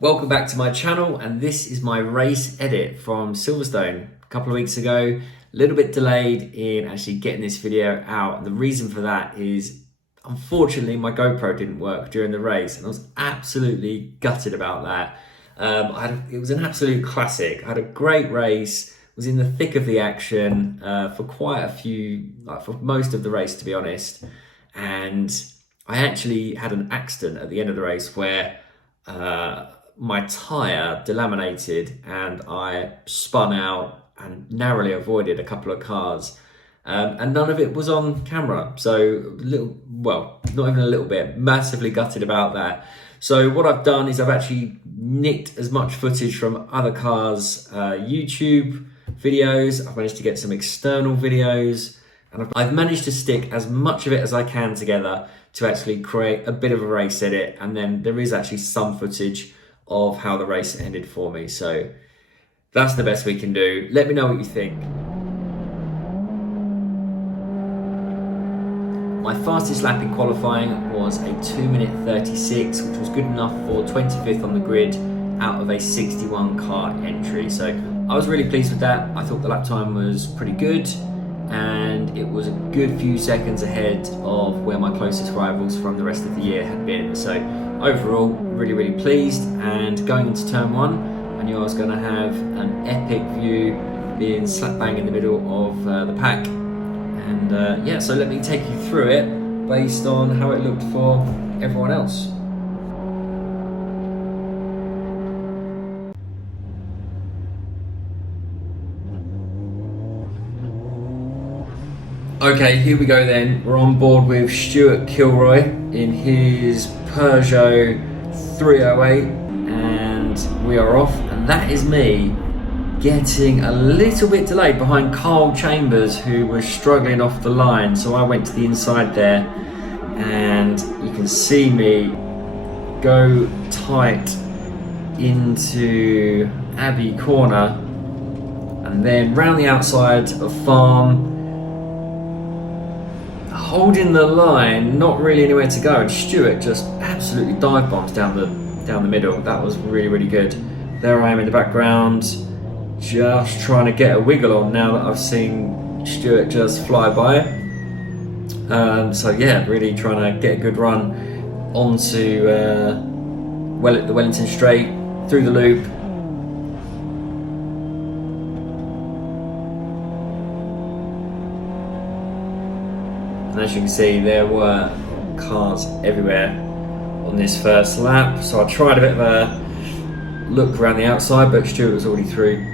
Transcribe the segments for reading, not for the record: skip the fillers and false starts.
Welcome back to my channel, and this is my race edit from Silverstone a couple of weeks ago. A little bit delayed in actually getting this video out, and the reason for that is unfortunately my GoPro didn't work during the race, and I was absolutely gutted about that. It was an absolute classic. I had a great race, was in the thick of the action for quite a few, for most of the race to be honest, and I actually had an accident at the end of the race where my tyre delaminated and I spun out and narrowly avoided a couple of cars, and none of it was on camera. So not even a little bit, massively gutted about that. So what I've done is I've actually nicked as much footage from other cars' YouTube videos. I've managed to get some external videos, and I've managed to stick as much of it as I can together to actually create a bit of a race edit. And then there is actually some footage of how the race ended for me. So that's the best we can do. Let me know what you think. My fastest lap in qualifying was a 2:36, which was good enough for 25th on the grid out of a 61 car entry. So I was really pleased with that. I thought the lap time was pretty good, and it was a good few seconds ahead of where my closest rivals from the rest of the year had been. So overall, really pleased. And going into turn one, I knew I was going to have an epic view, being slap bang in the middle of the pack. And yeah, so let me take you through it based on how it looked for everyone else. Okay, here we go then. We're on board with Stuart Kilroy in his Peugeot 308, and we are off. And that is me getting a little bit delayed behind Carl Chambers, who was struggling off the line. So I went to the inside there, and you can see me go tight into Abbey Corner, and then round the outside of Farm, holding the line, not really anywhere to go, and Stuart just absolutely dive bombs down the middle. That was really good. There I am in the background, just trying to get a wiggle on now that I've seen Stuart just fly by. So yeah, really trying to get a good run onto the Wellington Straight, through the loop. And as you can see, there were cars everywhere on this first lap. So I tried a bit of a look around the outside, but Stuart was already through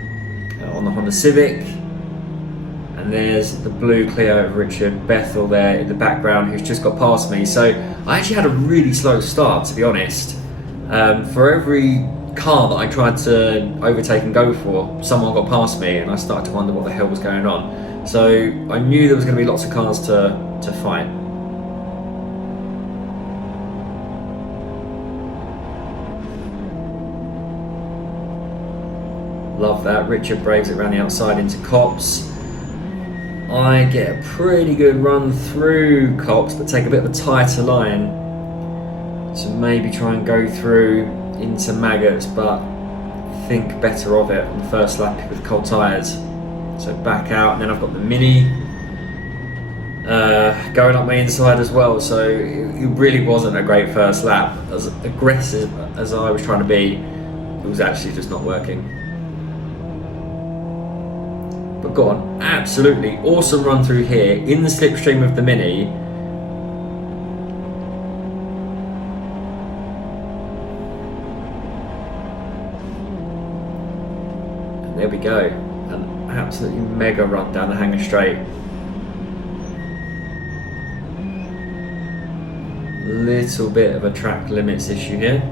on the Honda Civic. And there's the blue Clio of Richard Bethel there in the background, who's just got past me. So I actually had a really slow start, to be honest. For every car that I tried to overtake and go for, someone got past me, and I started to wonder what the hell was going on. So I knew there was going to be lots of cars to fight. Love that. Richard braves it around the outside into Copse. I get a pretty good run through Copse, but take a bit of a tighter line to maybe try and go through into Maggots, but think better of it on the first lap with cold tyres. So back out, and then I've got the Mini going up my inside as well. So it really wasn't a great first lap. As aggressive as I was trying to be, it was actually just not working. But got an absolutely awesome run through here in the slipstream of the Mini. And there we go, an absolutely mega run down the Hanger Straight. Little bit of a track limits issue here.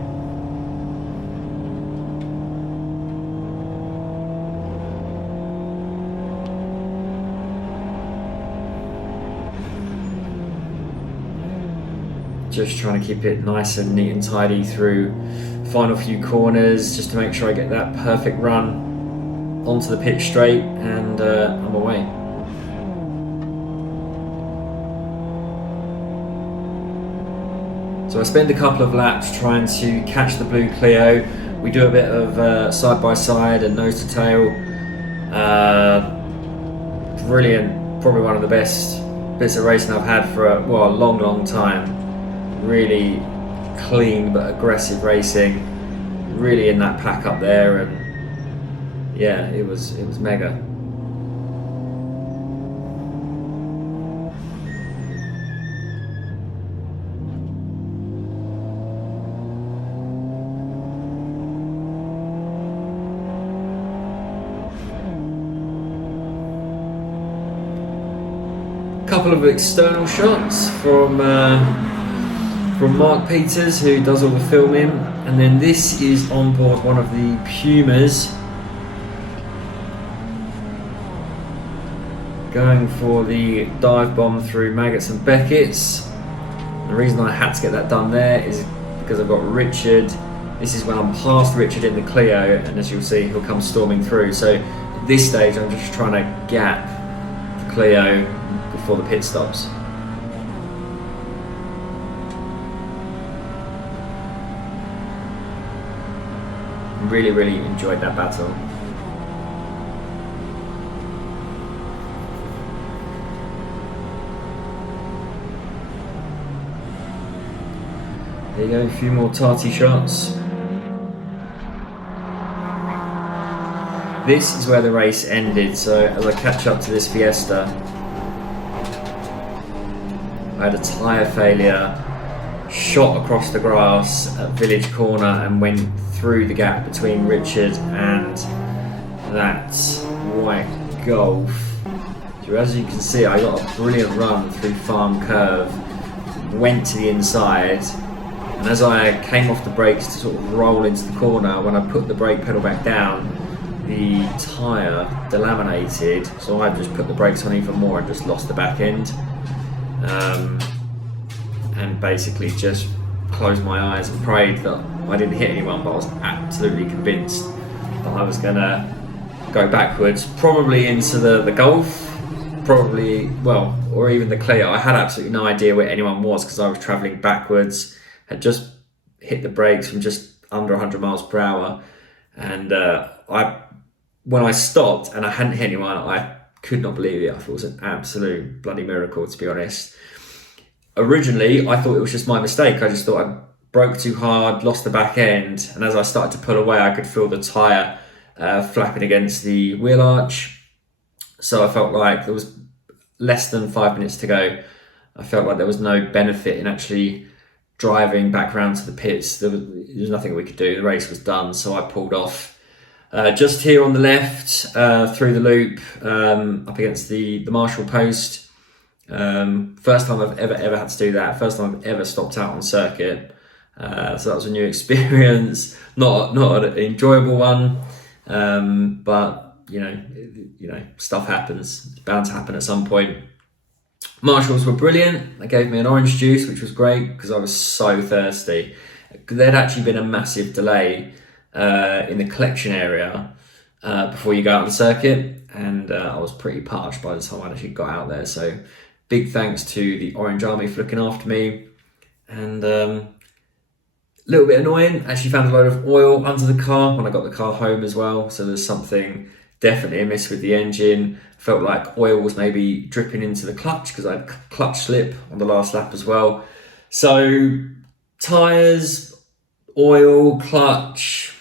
Just trying to keep it nice and neat and tidy through final few corners, just to make sure I get that perfect run onto the pitch straight, and I'm away. So I spend a couple of laps trying to catch the blue Clio, We do a bit of side by side and nose to tail. Brilliant, probably one of the best bits of racing I've had for a long time. Really clean but aggressive racing, really in that pack up there, and yeah, it was mega. Couple of external shots from Mark Peters, who does all the filming, and then this is on board one of the Pumas, going for the dive bomb through Maggots and Beckett's. The reason I had to get that done there is because I've got Richard. This is when I'm past Richard in the Clio, and as you'll see, he'll come storming through. So at this stage, I'm just trying to gap the Clio before the pit stops. Really enjoyed that battle. There you go, a few more tarty shots. This is where the race ended, so as I catch up to this Fiesta, I had a tyre failure, shot across the grass at Village Corner and went through the gap between Richard and that white Golf. So as you can see, I got a brilliant run through Farm Curve, went to the inside, and as I came off the brakes to sort of roll into the corner, when I put the brake pedal back down, the tyre delaminated, so I just put the brakes on even more and just lost the back end. And basically just closed my eyes and prayed that I didn't hit anyone, but I was absolutely convinced that I was gonna go backwards, probably into the Golf, probably, well, or even the Clio. I had absolutely no idea where anyone was because I was travelling backwards, had just hit the brakes from just under 100 miles per hour, and when I stopped and I hadn't hit anyone, I could not believe it. I thought it was an absolute bloody miracle, to be honest. Originally, I thought it was just my mistake. I just thought I broke too hard, lost the back end, and as I started to pull away, I could feel the tyre flapping against the wheel arch. So I felt like there was less than 5 minutes to go. I felt like there was no benefit in actually driving back round to the pits. There was nothing we could do. The race was done, so I pulled off. Just here on the left, through the loop, up against the Marshall post. First time I've ever had to do that. First time I've ever stopped out on circuit. So that was a new experience. Not an enjoyable one, but you know, stuff happens. It's bound to happen at some point. Marshalls were brilliant. They gave me an orange juice, which was great because I was so thirsty. There'd actually been a massive delay in the collection area before you go out on the circuit, and I was pretty parched by the time I actually got out there. So big thanks to the Orange Army for looking after me. And a little bit annoying, actually found a load of oil under the car when I got the car home as well. So there's something definitely amiss with the engine. Felt like oil was maybe dripping into the clutch because I had clutch slip on the last lap as well. So tyres, oil, clutch,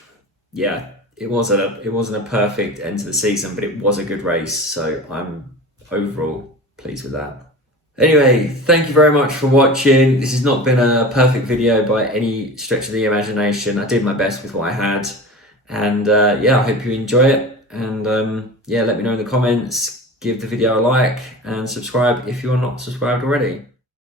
yeah, it wasn't a perfect end to the season, but it was a good race. So I'm overall pleased with that. Anyway, thank you very much for watching. This has not been a perfect video by any stretch of the imagination. I did my best with what I had, and yeah, I hope you enjoy it. And yeah, let me know in the comments, give the video a like, and subscribe if you're not subscribed already.